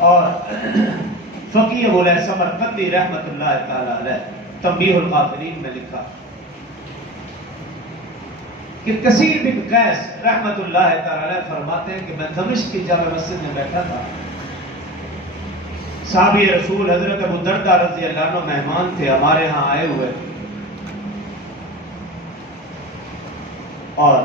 اور فقیہ ابو الحسن سمرقندی رحمۃ اللہ تعالی علیہ تنبیہ الغافلین میں لکھا کہ کثیر بن قیس رحمۃ اللہ تعالی علیہ فرماتے ہیں کہ میں دمشق کی جامع مسجد میں بیٹھا تھا، صحابی رسول حضرت ابو درداء رضی اللہ عنہ مہمان تھے، ہمارے ہاں آئے ہوئے اور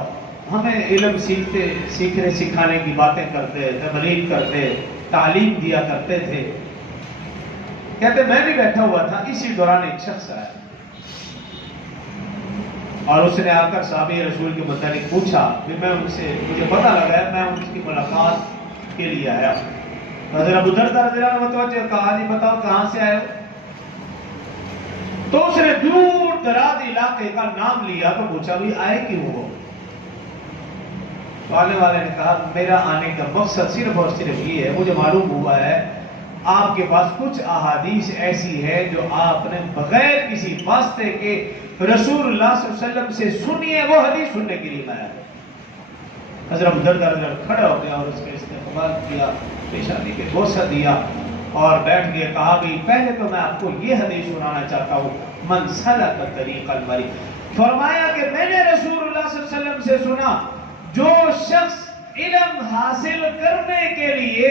ہمیں علم سیکھنے سکھانے کی باتیں کرتے، تبلیغ کرتے، تعلیم دیا کرتے تھے۔ کہتے میں بھی بیٹھا ہوا تھا، اسی دوران ایک شخص آیا اور اس نے آ کر صحابی رسول کے متعلق پوچھا کہ میں ان سے، مجھے پتہ لگا ہے میں ان کی ملاقات کے لیے آیا۔ حضرت ابو درداء رضی اللہ عنہ متوجہ کہا جی بتاؤ کہاں سے آئے ہو؟ تو اس نے دور دراز علاقے کا نام لیا تو پوچھا بھی آئے کیوں ہو؟ تو آنے والے نے کہا میرا آنے کا مقصد صرف اور صرف یہ ہے، مجھے معلوم ہوا ہے آپ کے پاس کچھ احادیث ایسی ہے جو آپ نے بغیر کسی واسطے کے رسول اللہ صلی اللہ علیہ وسلم سے سنی ہے، وہ حدیث سننے کے لیے آیا۔ حضرت ابو درداء کھڑا ہو گیا اور اس کے استقبال کیا، پیشانی پہ بوسہ دیا اور بیٹھ گئے۔ کہا بھی پہلے تو میں آپ کو یہ حدیث سنانا چاہتا ہوں، من سلک طریق المری، فرمایا کہ میں نے رسول اللہ صلی اللہ علیہ وسلم سے سنا جو شخص علم حاصل کرنے کے لیے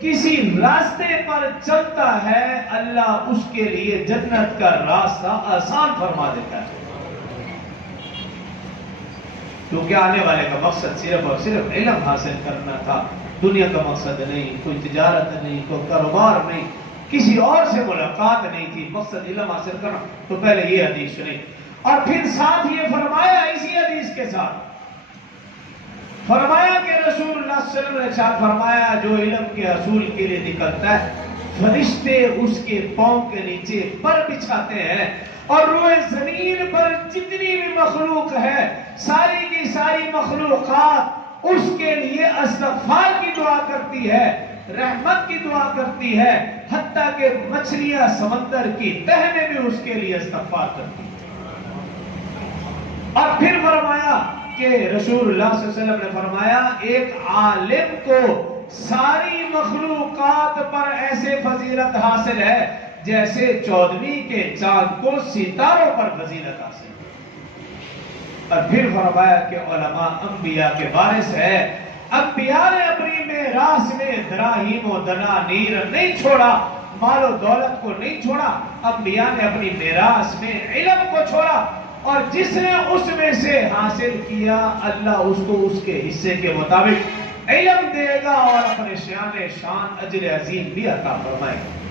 کسی راستے پر چلتا ہے اللہ اس کے لیے جنت کا راستہ آسان فرما دیتا ہے، کیونکہ آنے والے کا مقصد صرف اور صرف علم حاصل کرنا تھا، دنیا کا مقصد نہیں، کوئی تجارت نہیں، کوئی کاروبار نہیں، کسی اور سے ملاقات نہیں تھی، مقصد علم حاصل کرنا۔ تو پہلے یہ حدیث سنی اور پھر ساتھ یہ فرمایا، اسی حدیث کے ساتھ فرمایا کہ رسول اللہ صلی اللہ علیہ وسلم نے ارشاد فرمایا جو علم کے حصول کے لیے نکلتا ہے فرشتے اس کے پاؤں کے نیچے پر بچھاتے ہیں اور روئے زمین پر جتنی بھی مخلوق ہے ساری کی ساری مخلوقات اس کے لیے استغفار کی دعا کرتی ہے، رحمت کی دعا کرتی ہے، حتیٰ کہ مچھلیاں سمندر کی تہ میں بھی اس کے لیے استغفار کرتی ہیں۔ اور پھر فرمایا کہ رسول اللہ صلی اللہ علیہ وسلم نے فرمایا ایک عالم کو ساری مخلوقات پر ایسے فضیلت حاصل ہے جیسے 14ویں کے چاند کو ستاروں پر فضیلت حاصل ہے۔ اور پھر فرمایا کہ علماء انبیاء کے وارث ہے، انبیاء نے اپنی میراث میں دراہیم و دنانیر نہیں چھوڑا، مال و دولت کو نہیں چھوڑا، انبیاء نے اپنی میراث میں علم کو چھوڑا، اور جس نے اس میں سے حاصل کیا اللہ اس کو اس کے حصے کے مطابق علم دے گا اور اپنے شان اجر عظیم بھی عطا فرمائے گا۔